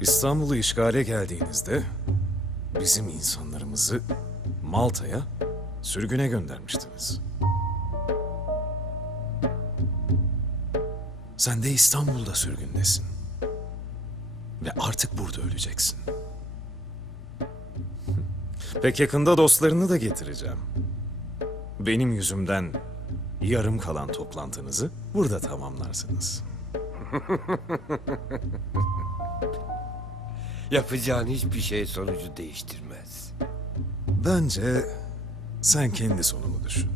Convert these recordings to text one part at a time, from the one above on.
İstanbul'u işgale geldiğinizde bizim insanlarımızı Malta'ya sürgüne göndermiştiniz. Sen de İstanbul'da sürgündesin. Ve artık burada öleceksin. Pek yakında dostlarını da getireceğim. Benim yüzümden yarım kalan toplantınızı burada tamamlarsınız. Yapacağın hiçbir şey sonucu değiştirmez. Bence sen kendi sonunu düşün.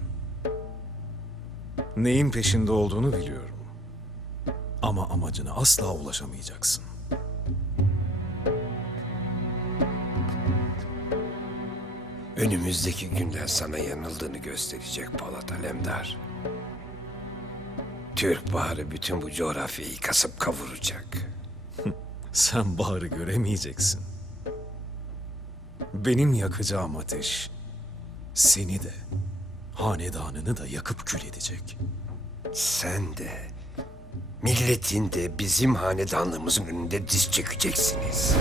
Neyin peşinde olduğunu biliyorum. Ama amacına asla ulaşamayacaksın. Önümüzdeki günler sana yanıldığını gösterecek Polat Alemdar. Türk Baharı bütün bu coğrafyayı kasıp kavuracak. Sen baharı göremeyeceksin. Benim yakacağım ateş seni de hanedanını da yakıp kül edecek. Sen de, milletin de bizim hanedanlığımızın önünde diz çökeceksiniz.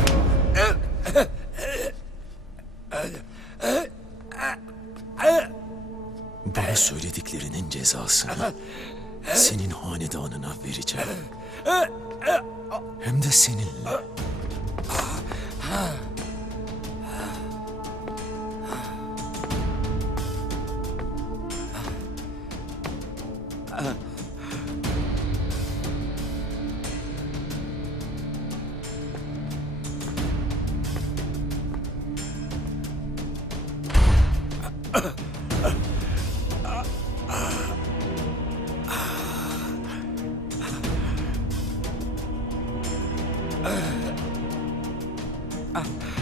Bana söylediklerinin cezasını senin hanedanına vereceğim. Hem de seninle. Ugh. Ah.